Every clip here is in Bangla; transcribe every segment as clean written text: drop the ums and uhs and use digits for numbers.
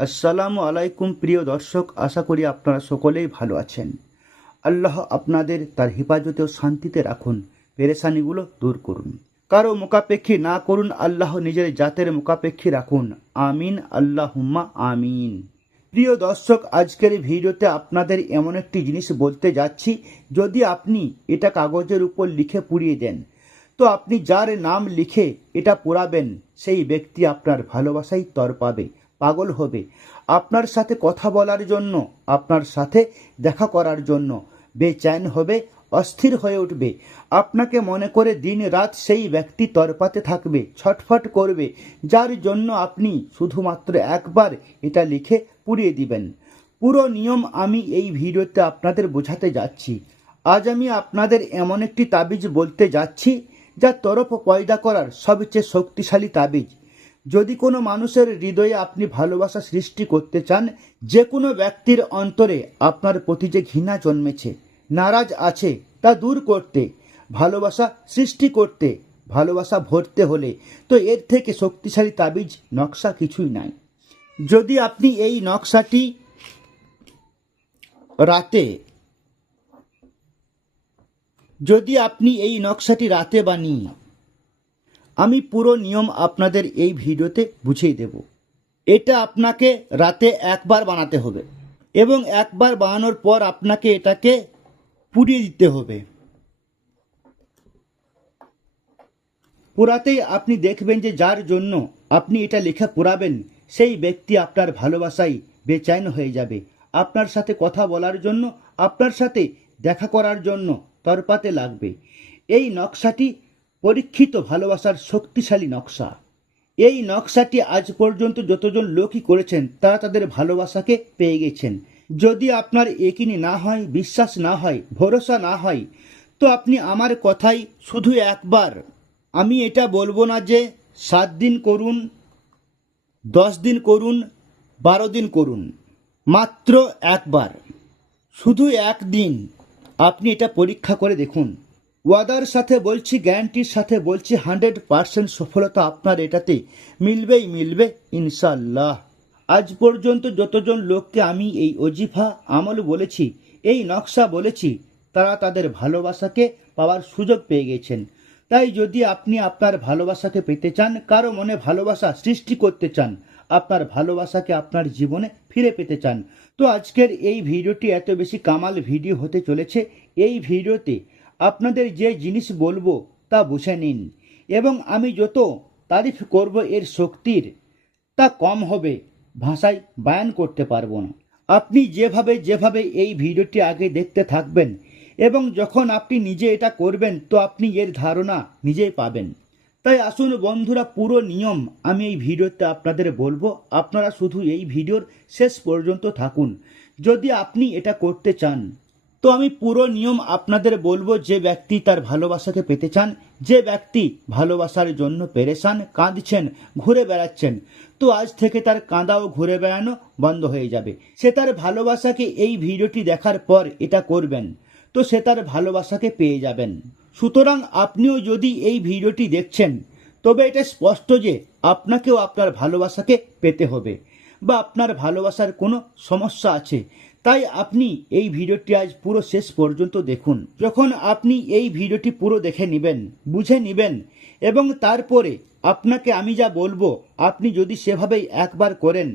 আসসালামু আলাইকুম প্রিয় দর্শক, আশা করি আপনারা সকলেই ভালো আছেন। আল্লাহ আপনাদের তার হেফাজতে ও শান্তিতে রাখুন, পেরেশানিগুলো দূর করুন, কারো মোকাপেক্ষী না করুন, আল্লাহ নিজের জাতের মোকাপেক্ষী রাখুন। আমিন আল্লাহুম্মা আমিন। প্রিয় দর্শক, আজকের ভিডিওতে আপনাদের এমন একটি জিনিস বলতে যাচ্ছি, যদি আপনি এটা কাগজের উপর লিখে পুড়িয়ে দেন, তো আপনি যার নাম লিখে এটা পোড়াবেন সেই ব্যক্তি আপনার ভালোবাসায় তড়পাবে, পাগল হবে, আপনার সাথে কথা বলার জন্য, আপনার সাথে দেখা করার জন্য বেচैन হবে, অস্থির হয়ে উঠবে। আপনাকে মনে করে দিন রাত সেই ব্যক্তি তড়পাতে থাকবে, ছটফট করবে, যার জন্য আপনি শুধুমাত্র একবার এটা লিখে পুড়িয়ে দিবেন। পুরো নিয়ম আমি এই ভিডিওতে আপনাদের বোঝাতে যাচ্ছি। আজ আমি আপনাদের এমন একটি তাবিজ বলতে যাচ্ছি যা তরফ পয়দা করার সবচেয়ে শক্তিশালী তাবিজ। যদি কোনো মানুষের হৃদয়ে আপনি ভালোবাসা সৃষ্টি করতে চান, যে কোনো ব্যক্তির অন্তরে আপনার প্রতি যে ঘৃণা জন্মেছে, নারাজ আছে, তা দূর করতে, ভালোবাসা সৃষ্টি করতে, ভালোবাসা ভরতে হলে তো এর থেকে শক্তিশালী তাবিজ নকশা কিছুই নাই। যদি আপনি এই নকশাটি রাতে বানিয়ে, আমি পুরো নিয়ম আপনাদের এই ভিডিওতে বুঝিয়ে দেব। এটা আপনাকে রাতে একবার বানাতে হবে এবং একবার বানানোর পর আপনাকে এটাকে পুড়িয়ে দিতে হবে। পোড়াতেই আপনি দেখবেন যে যার জন্য আপনি এটা লেখা পোড়াবেন সেই ব্যক্তি আপনার ভালোবাসায় বেচैन হয়ে যাবে, আপনার সাথে কথা বলার জন্য, আপনার সাথে দেখা করার জন্য তড়পাতে লাগবে। এই নকশাটি পরীক্ষিত ভালোবাসার শক্তিশালী নকশা। এই নকশাটি আজ পর্যন্ত যতজন লোকই করেছেন তারা তাদের ভালোবাসাকে পেয়ে গেছেন। যদি আপনার একিনি না হয়, বিশ্বাস না হয়, ভরসা না হয়, তো আপনি আমার কথাই শুধু একবার, আমি এটা বলবো না যে 7 দিন করুন, 10 দিন করুন, 12 দিন করুন, মাত্র একবার, শুধু একদিন আপনি এটা পরীক্ষা করে দেখুন। ওয়াদার সাথে বলছি, গ্যারান্টির সাথে বলছি, 100% সফলতা আপনার এটাতে মিলবেই মিলবে ইনশাল্লাহ। আজ পর্যন্ত যতজন লোককে আমি এই ওজিফা আমল বলেছি, এই নকশা বলেছি, তারা তাদের ভালোবাসাকে পাওয়ার সুযোগ পেয়ে গেছেন। তাই যদি আপনি আপনার ভালোবাসাকে পেতে চান, কারো মনে ভালোবাসা সৃষ্টি করতে চান, আপনার ভালোবাসাকে আপনার জীবনে ফিরে পেতে চান, তো আজকের এই ভিডিওটি এত বেশি কামাল ভিডিও হতে চলেছে। এই ভিডিওতে আপনাদের যে জিনিস বলবো তা বুঝে নিন, এবং আমি যত তারিফ করব এর শক্তির, তা কম হবে, ভাষায় বায়ান করতে পারবো না। আপনি যেভাবে যেভাবে এই ভিডিওটি আগে দেখতে থাকবেন এবং যখন আপনি নিজে এটা করবেন, তো আপনি এর ধারণা নিজেই পাবেন। তাই আসুন বন্ধুরা, পুরো নিয়ম আমি এই ভিডিওতে আপনাদের বলবো, আপনারা শুধু এই ভিডিওর শেষ পর্যন্ত থাকুন। যদি আপনি এটা করতে চান, তো আমি পুরো নিয়ম আপনাদের বলবো। যে ব্যক্তি তার ভালোবাসাকে পেতে চান, যে ব্যক্তি ভালোবাসার জন্য পেরেশান, কাঁদছেন, ঘুরে বেড়াচ্ছেন, তো আজ থেকে তার কাঁদা ও ঘুরে বেড়ানো বন্ধ হয়ে যাবে। সে তার ভালোবাসাকে এই ভিডিওটি দেখার পর এটা করবেন, তো সে তার ভালোবাসাকে পেয়ে যাবেন। সুতরাং আপনিও যদি এই ভিডিওটি দেখছেন, তবে এটা স্পষ্ট যে আপনাকেও আপনার ভালোবাসাকে পেতে হবে, বা আপনার ভালোবাসার কোনো সমস্যা আছে। তাই আপনি এই ভিডিওটি আজ পুরো শেষ পর্যন্ত দেখুন। যখন আপনি এই ভিডিওটি পুরো দেখে নেবেন, বুঝে নেবেন, এবং তারপরে আপনাকে আমি যা বলবো আপনি যদি সেভাবেই একবার করেন,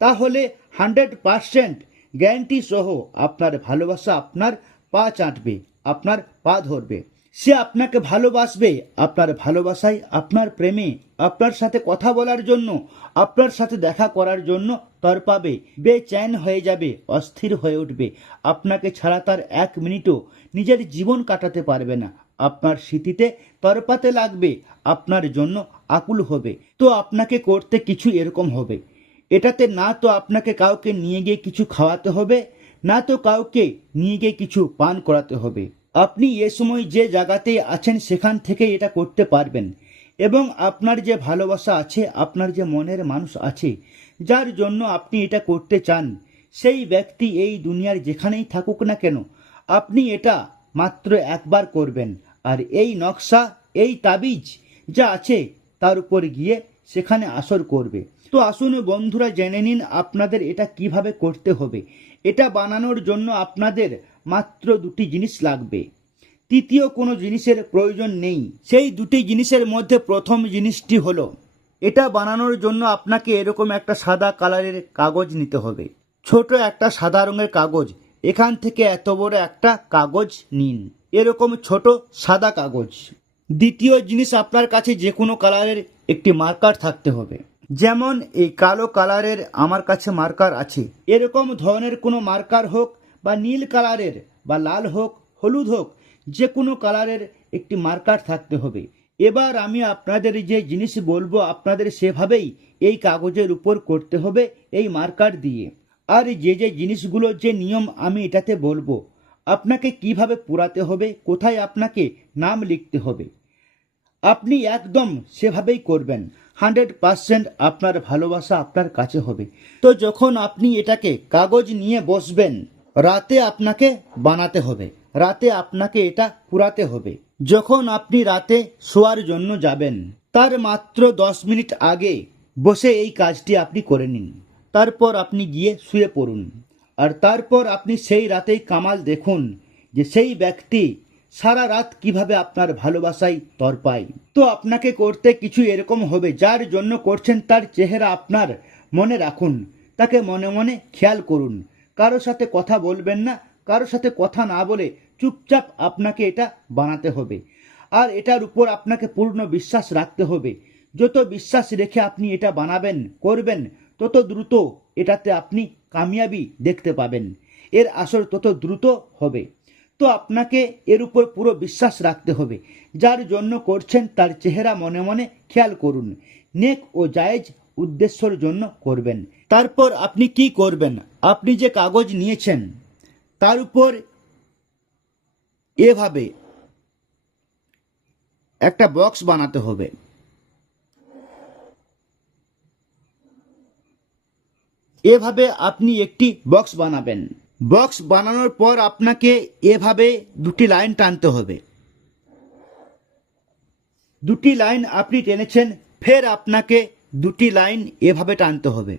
তাহলে 100% গ্যারান্টি সহ আপনার ভালোবাসা আপনার পা চাটবে, আপনার পা ধরবে। সে আপনাকে ভালোবাসবে, আপনার ভালোবাসায়, আপনার প্রেমে, আপনার সাথে কথা বলার জন্য, আপনার সাথে দেখা করার জন্য তড়পাবে, বেচैन হয়ে যাবে, অস্থির হয়ে উঠবে। আপনাকে ছাড়া তার 1 মিনিটও নিজের জীবন কাটাতে পারবে না। আপনার স্মৃতিতে তড়পাতে লাগবে, আপনার জন্য আকুল হবে। তো আপনাকে করতে কিছু এরকম হবে। এটাতে না তো আপনাকে কাউকে নিয়ে গিয়ে কিছু খাওয়াতে হবে, না তো কাউকে নিয়ে গিয়ে কিছু পান করাতে হবে। আপনি এ সময় যে জায়গাতেই আছেন সেখান থেকে এটা করতে পারবেন, এবং আপনার যে ভালোবাসা আছে, আপনার যে মনের মানুষ আছে, যার জন্য আপনি এটা করতে চান, সেই ব্যক্তি এই দুনিয়ার যেখানেই থাকুক না কেন, আপনি এটা মাত্র একবার করবেন। আর এই নকশা, এই তাবিজ যা আছে তার উপর গিয়ে সেখানে আসর করবে। তো আসুন বন্ধুরা, জেনে নিন আপনাদের এটা কিভাবে করতে হবে। এটা বানানোর জন্য আপনাদের মাত্র দুটি জিনিস লাগবে, তৃতীয় কোনো জিনিসের প্রয়োজন নেই। সেই দুটি জিনিসের মধ্যে প্রথম জিনিসটি হলো, এটা বানানোর জন্য আপনাকে এরকম একটা সাদা কালারের কাগজ নিতে হবে। ছোট একটা সাদা রঙের কাগজ, এখান থেকে এত বড় একটা কাগজ নিন, এরকম ছোট সাদা কাগজ। দ্বিতীয় জিনিস, আপনার কাছে যে কোনো কালারের একটি মার্কার থাকতে হবে। যেমন এই কালো কালারের আমার কাছে মার্কার আছে, এরকম ধরনের কোনো মার্কার হোক, বা নীল কালারের, বা লাল হোক, হলুদ হোক, যে কোনো কালারের একটি মার্কার থাকতে হবে। এবার আমি আপনাদের যে জিনিস বলবো আপনাদের সেভাবেই এই কাগজের উপর করতে হবে এই মার্কার দিয়ে। আর যে যে জিনিসগুলো, যে নিয়ম আমি এটাতে বলবো, আপনাকে কিভাবে পুরাতে হবে, কোথায় আপনাকে নাম লিখতে হবে, আপনি একদম সেভাবেই করবেন। 100% আপনার ভালোবাসা আপনার কাছে হবে। তো যখন আপনি এটাকে কাগজ নিয়ে বসবেন, রাতে আপনাকে বানাতে হবে, রাতে আপনাকে এটা পুরাতে হবে। যখন আপনি রাতে শোয়ার জন্য যাবেন, তার মাত্র 10 মিনিট আগে বসে এই কাজটি আপনি করে নিন। তারপর আপনি গিয়ে শুয়ে পড়ুন, আর তারপর আপনি সেই রাতেই কামাল দেখুন যে সেই ব্যক্তি সারা রাত কিভাবে আপনার ভালোবাসায় তরপায়। তো আপনাকে করতে কিছু এরকম হবে, যার জন্য করছেন তার চেহারা আপনার মনে রাখুন, তাকে মনে মনে খেয়াল করুন। কারো সাথে কথা বলবেন না, কারো সাথে কথা না বলে চুপচাপ আপনাকে এটা বানাতে হবে। আর এটার উপর আপনাকে পূর্ণ বিশ্বাস রাখতে হবে। যত বিশ্বাস রেখে আপনি এটা বানাবেন, করবেন, তত দ্রুত এটাতে আপনি কামিয়াবি দেখতে পাবেন, এর আসর তত দ্রুত হবে। তো আপনাকে এর উপর পুরো বিশ্বাস রাখতে হবে। যার জন্য করছেন তার চেহারা মনে মনে খেয়াল করুন, নেক ও জায়েজ উদ্দেশ্যর জন্য করবেন। তারপর আপনি কি করবেন, আপনি যে কাগজ নিয়েছেন তার উপর এভাবে একটা বক্স বানাতে হবে। এভাবে আপনি একটি বক্স বানাবেন। বক্স বানানোর পর আপনাকে এভাবে দুটি লাইন টানতে হবে। দুটি লাইন আপনি টেনেছেন, ফের আপনাকে দুটি লাইন এভাবে টানতে হবে।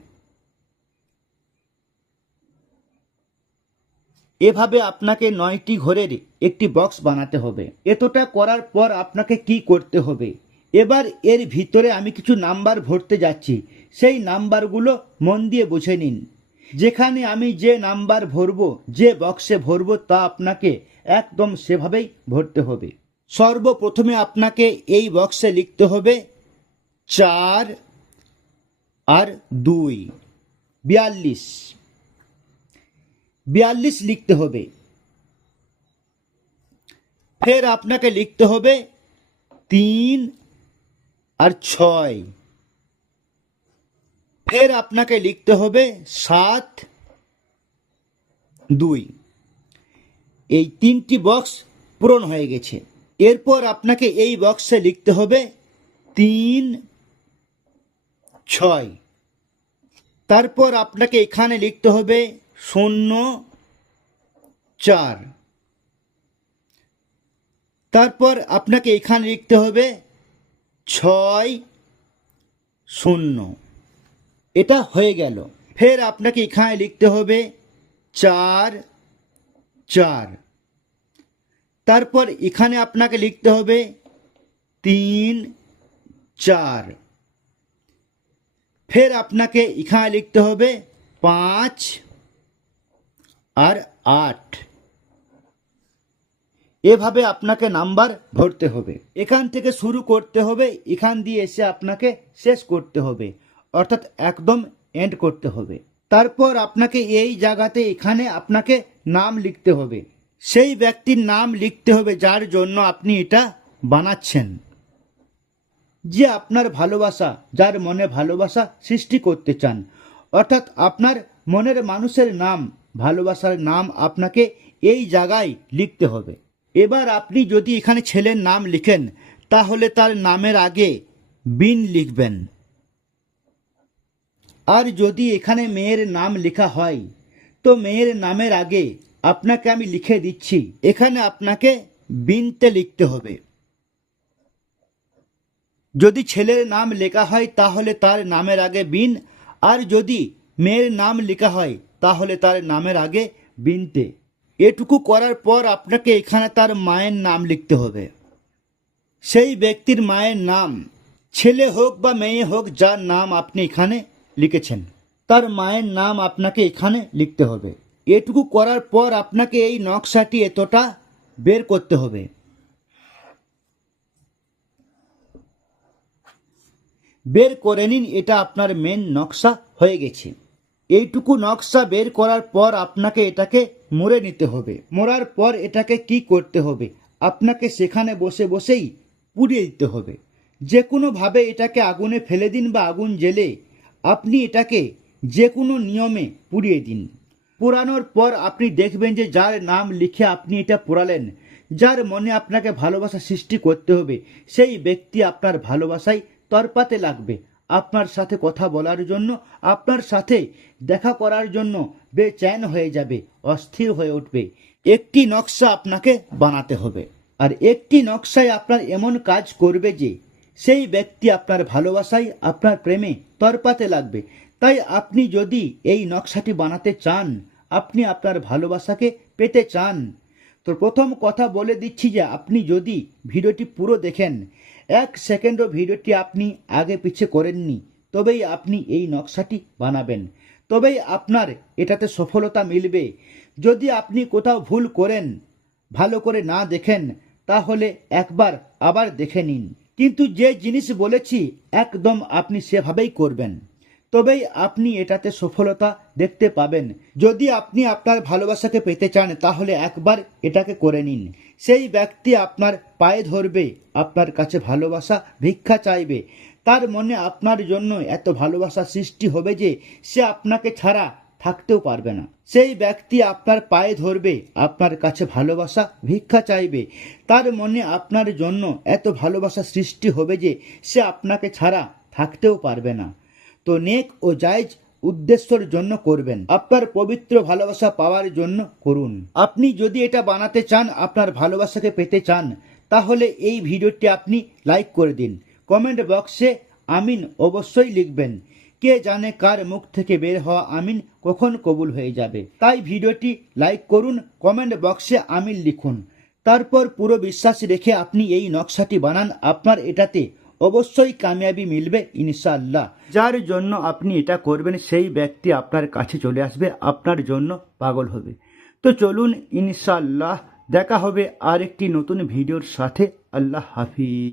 এভাবে আপনাকে 9টি ঘরের একটি বক্স বানাতে হবে। এতটা করার পর আপনাকে কি করতে হবে, এবার এর ভিতরে আমি কিছু নাম্বার ভরতে যাচ্ছি, সেই নাম্বারগুলো মন দিয়ে বুঝে নিন। যেখানে আমি যে নাম্বার ভরবো, যে বক্সে ভরবো, তা আপনাকে একদম সেভাবেই ভরতে হবে। সর্বপ্রথমে আপনাকে এই বক্সে লিখতে হবে 4 আর 2, 42। 42 লিখতে হবে। ফের আপনাকে লিখতে হবে 3 আর 6। ফের আপনাকে লিখতে হবে 7, 2। এই 3টি বক্স পূরণ হয়ে গেছে। এরপর আপনাকে এই বক্সে লিখতে হবে 3, 6। তারপর আপনাকে এখানে লিখতে হবে 0, 4। তারপর আপনাকে এখানে লিখতে হবে 6, 0। এটা হয়ে গেল। ফের আপনাকে এখানে লিখতে হবে 4, 4। তারপর এখানে আপনাকে লিখতে হবে 3, 4। ফের আপনাকে এখানে লিখতে হবে 5 আর 8। এভাবে আপনাকে নাম্বার ভরতে হবে। এখান থেকে শুরু করতে হবে, এখান দিয়ে এসে আপনাকে শেষ করতে হবে, অর্থাৎ একদম এন্ড করতে হবে। তারপর আপনাকে এই জায়গাতে এখানে আপনাকে নাম লিখতে হবে, সেই ব্যক্তির নাম লিখতে হবে যার জন্য আপনি এটা বানাচ্ছেন। যে আপনার ভালোবাসা, যার মনে ভালোবাসা সৃষ্টি করতে চান, অর্থাৎ আপনার মনের মানুষের নাম, ভালোবাসার নাম আপনাকে এই জায়গায় লিখতে হবে। এবার আপনি যদি এখানে ছেলের নাম লিখেন, তাহলে তার নামের আগে বিন লিখবেন। আর যদি এখানে মেয়ের নাম লেখা হয়, তো মেয়ের নামের আগে আপনাকে আমি লিখে দিচ্ছি, এখানে আপনাকে বিনতে লিখতে হবে। যদি ছেলের নাম লেখা হয় তাহলে তার নামের আগে বিন, আর যদি মেয়ের নাম লেখা হয় তাহলে তার নামের আগে বিনতে। এটুকু করার পর আপনাকে এখানে তার মায়ের নাম লিখতে হবে। সেই ব্যক্তির মায়ের নাম, ছেলে হোক বা মেয়ে হোক, যার নাম আপনি এখানে লিখেছেন, তার মায়ের নাম আপনাকে এখানে লিখতে হবে। এটুকু করার পর আপনাকে এই নকশাটি এতটা বের করতে হবে। বের করে নিন, এটা আপনার মেন নকশা হয়ে গেছে। এইটুকু নকশা বের করার পর আপনাকে এটাকে মুড়ে নিতে হবে। মোড়ার পর এটাকে কি করতে হবে, আপনাকে সেখানে বসে বসেই পুড়িয়ে দিতে হবে। যে কোনোভাবে এটাকে আগুনে ফেলে দিন বা আগুন জ্বেলে আপনি এটাকে যে কোনো নিয়মে পুড়িয়ে দিন। পোড়ানোর পর আপনি দেখবেন যে যার নাম লিখে আপনি এটা পোড়ালেন, যার মনে আপনাকে ভালোবাসা সৃষ্টি করতে হবে, সেই ব্যক্তি আপনার ভালোবাসায় তরপাতে লাগবে, আপনার সাথে কথা বলার জন্য, আপনার সাথে দেখা করার জন্য বেচैन হয়ে যাবে, অস্থির হয়ে উঠবে। একটি নকশা আপনাকে বানাতে হবে, আর একটি নকশায় আপনার এমন কাজ করবে যে সেই ব্যক্তি আপনার ভালোবাসায়, আপনার প্রেমে তরপাতে লাগবে। তাই আপনি যদি এই নকশাটি বানাতে চান, আপনি আপনার ভালোবাসাকে পেতে চান, তো প্রথম কথা বলে দিচ্ছি যে আপনি যদি ভিডিওটি পুরো দেখেন, 1 সেকেন্ডও ভিডিওটি আপনি আগে পিছে করেননি, তবেই আপনি এই নকশাটি বানাবেন, তবেই আপনার এটাতে সফলতা মিলবে। যদি আপনি কোথাও ভুল করেন, ভালো করে না দেখেন, তাহলে একবার আবার দেখে নিন। কিন্তু যে জিনিস বলেছি একদম আপনি সেভাবেই করবেন, তবেই আপনি এটাতে সফলতা দেখতে পাবেন। যদি আপনি আপনার ভালোবাসাকে পেতে চান তাহলে একবার এটাকে করে নিন। সেই ব্যক্তি আপনার পায়ে ধরবে, আপনার কাছে ভালোবাসা ভিক্ষা চাইবে, তার মনে আপনার জন্য এত ভালোবাসা সৃষ্টি হবে যে সে আপনাকে ছাড়া থাকতেও পারবে না। সেই ব্যক্তি আপনার পায়ে ধরবে, আপনার কাছে ভালোবাসা ভিক্ষা চাইবে, তার মনে আপনার জন্য এত ভালোবাসা সৃষ্টি হবে যে সে আপনাকে ছাড়া থাকতেও পারবে না। তো নেক ও জায়েজ উদ্দেশ্যের জন্য করবেন, আপনার পবিত্র ভালোবাসা পাওয়ার জন্য করুন। আপনি যদি এটা বানাতে চান, আপনার ভালোবাসাকে পেতে চান, তাহলে এই ভিডিওটি আপনি লাইক করে দিন। কমেন্ট বক্সে আমিন অবশ্যই লিখবেন। কে জানে কার মুখ থেকে বের হওয়া আমিন কখন কবুল হয়ে যাবে। তাই ভিডিওটি লাইক করুন, কমেন্ট বক্সে আমিন লিখুন, তারপর পুরো বিশ্বাস রেখে আপনি এই নকশাটি বানান। আপনার এটাতে অবশ্যই কামিয়াবি মিলবে ইনশাআল্লাহ। যার জন্য আপনি এটা করবেন সেই ব্যক্তি আপনার কাছে চলে আসবে, আপনার জন্য পাগল হবে। তো চলুন ইনশাআল্লাহ দেখা হবে আরেকটি নতুন ভিডিওর সাথে। আল্লাহ হাফিজ।